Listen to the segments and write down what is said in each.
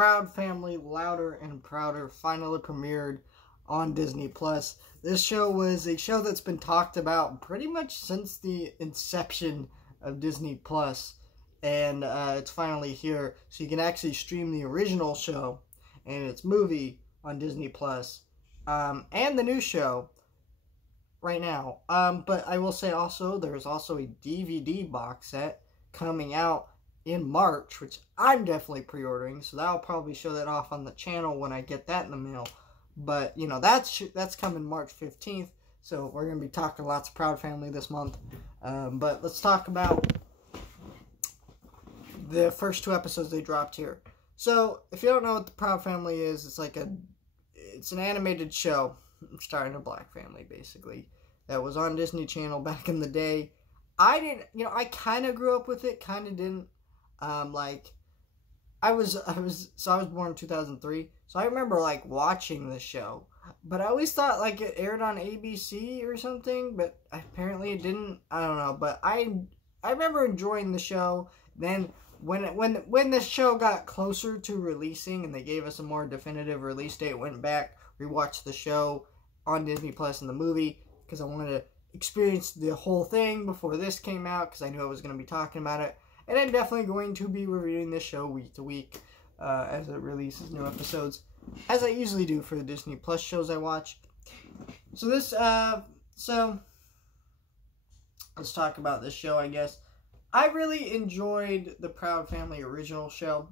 Proud Family, Louder and Prouder finally premiered on Disney Plus. This show was a show that's been talked about pretty much since the inception of Disney Plus, and it's finally here, so you can actually stream the original show and its movie on Disney Plus, and the new show right now. But I will say also, there's also a DVD box set coming out in March, which I'm definitely pre-ordering, so that'll probably show that off on the channel when I get that in the mail. But, you know, that's coming March 15th, so we're going to be talking lots of Proud Family this month. But let's talk about the first 2 episodes they dropped here. So, if you don't know what the Proud Family is, it's an animated show starring a black family, basically, that was on Disney Channel back in the day. I kind of grew up with it, kind of didn't. I was born in 2003, so I remember, like, watching the show, but I always thought, like, it aired on ABC or something, but apparently it didn't. I don't know, but I remember enjoying the show. Then, when the show got closer to releasing, and they gave us a more definitive release date, went back, rewatched the show on Disney Plus and the movie, because I wanted to experience the whole thing before this came out, because I knew I was going to be talking about it. And I'm definitely going to be reviewing this show week to week as it releases new episodes, as I usually do for the Disney Plus shows I watch. So let's talk about this show, I guess. I really enjoyed the Proud Family original show,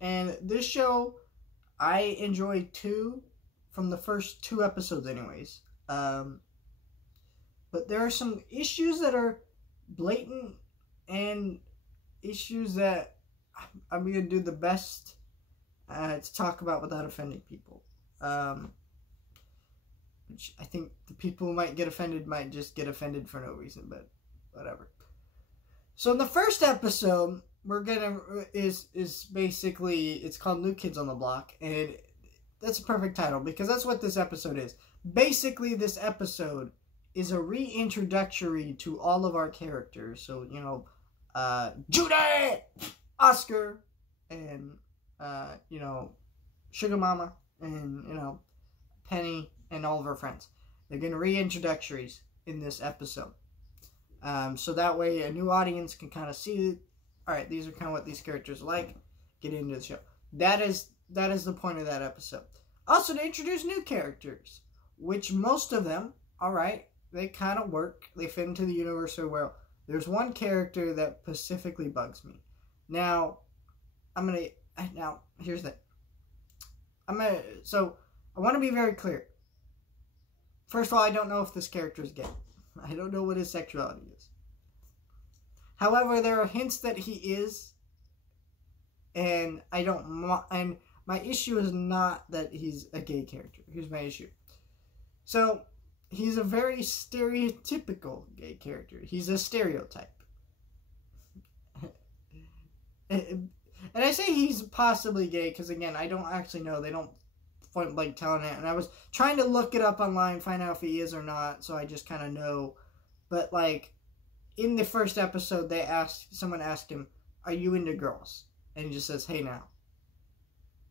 and this show I enjoyed too, from the first 2 episodes anyways. But there are some issues that are blatant, and issues that I'm going to do the best to talk about without offending people. Which I think the people who might get offended might just get offended for no reason, but whatever. So in the first episode, is basically, it's called New Kids on the Block, and that's a perfect title, because that's what this episode is. Basically, this episode is a reintroductory to all of our characters. So, you know, Judy, Oscar, and, you know, Sugar Mama, and, you know, Penny, and all of her friends. They're going to reintroductories in this episode. So that way a new audience can kind of see, alright, these are kind of what these characters are like, get into the show. That is the point of that episode. Also, to introduce new characters, which most of them, alright, they kind of work, they fit into the universe so well. There's one character that specifically bugs me. Now, here's the thing. So, I want to be very clear. First of all, I don't know if this character is gay. I don't know what his sexuality is. However, there are hints that he is, and and my issue is not that he's a gay character. Here's my issue. So, he's a very stereotypical gay character. He's a stereotype. And I say he's possibly gay because, again, I don't actually know. They don't like telling it. And I was trying to look it up online, find out if he is or not, so I just kind of know. But, like, in the first episode, someone asked him, "Are you into girls?" And he just says, "Hey, now."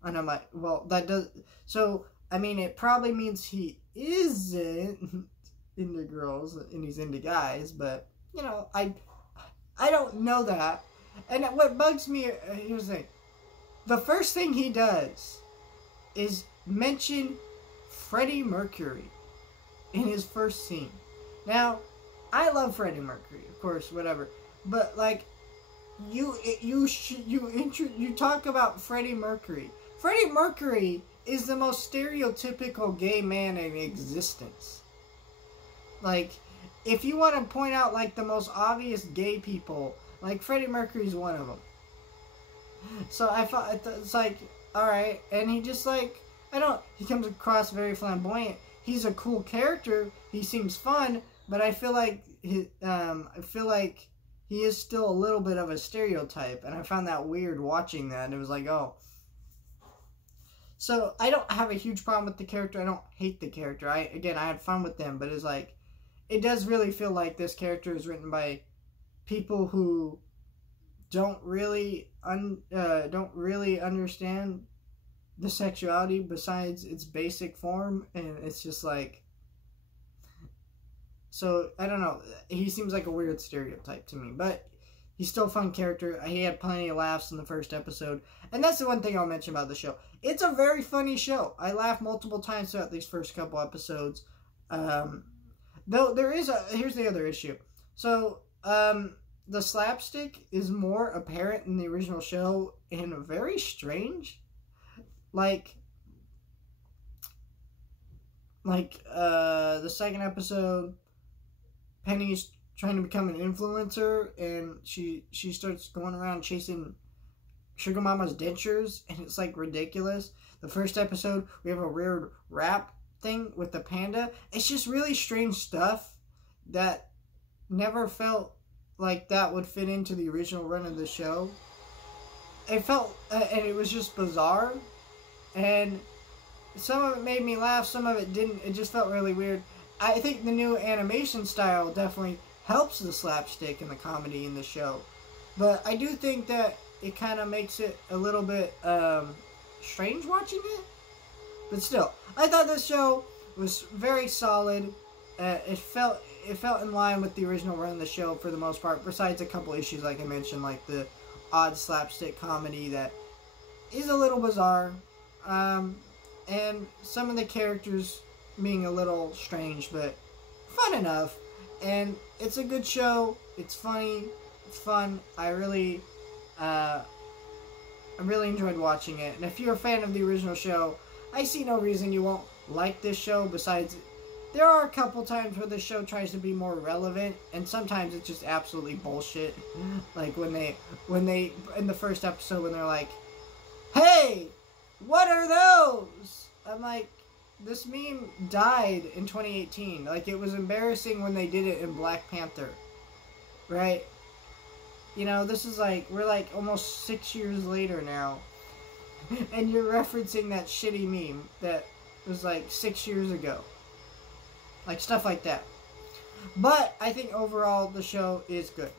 And I'm like, well, that does... So, I mean, it probably means he isn't into girls and he's into guys, but, you know, I don't know that. And what bugs me, here's the thing. The first thing he does is mention Freddie Mercury in his first scene. Now, I love Freddie Mercury, of course, whatever, but, like, you talk about Freddie Mercury. Freddie Mercury is the most stereotypical gay man in existence. Like, if you want to point out, like, the most obvious gay people, like, Freddie Mercury's one of them. So I thought, it's like, alright, and he just, like, he comes across very flamboyant. He's a cool character, he seems fun, but I feel like he is still a little bit of a stereotype, and I found that weird watching that, and it was like, oh. So, I don't have a huge problem with the character. I don't hate the character. I had fun with them, but it's like, it does really feel like this character is written by people who don't really understand the sexuality besides its basic form, and it's just like, so I don't know, he seems like a weird stereotype to me, but he's still a fun character. He had plenty of laughs in the first episode, and that's the one thing I'll mention about the show. It's a very funny show. I laughed multiple times throughout these first couple episodes. Though there is here's the other issue. So the slapstick is more apparent in the original show and very strange. Like the second episode, Penny's trying to become an influencer, and she starts going around chasing Sugar Mama's dentures, and it's like ridiculous. The first episode, we have a weird rap thing with the panda. It's just really strange stuff that never felt like that would fit into the original run of the show. It felt, and it was just bizarre, and some of it made me laugh, some of it didn't. It just felt really weird. I think the new animation style definitely helps the slapstick and the comedy in the show, but I do think that it kind of makes it a little bit strange watching it. But still, I thought this show was very solid. It felt in line with the original run of the show for the most part, besides a couple issues like I mentioned, like the odd slapstick comedy that is a little bizarre, and some of the characters being a little strange, but fun enough. And it's a good show. It's funny. It's fun. I really enjoyed watching it. And if you're a fan of the original show, I see no reason you won't like this show. Besides, there are a couple times where the show tries to be more relevant, and sometimes it's just absolutely bullshit. Like when they in the first episode when they're like, "Hey, what are those?" I'm like, this meme died in 2018. Like, it was embarrassing when they did it in Black Panther, right? You know, this is like, we're like almost 6 years later now, and you're referencing that shitty meme that was like 6 years ago. Like, stuff like that. But I think overall the show is good.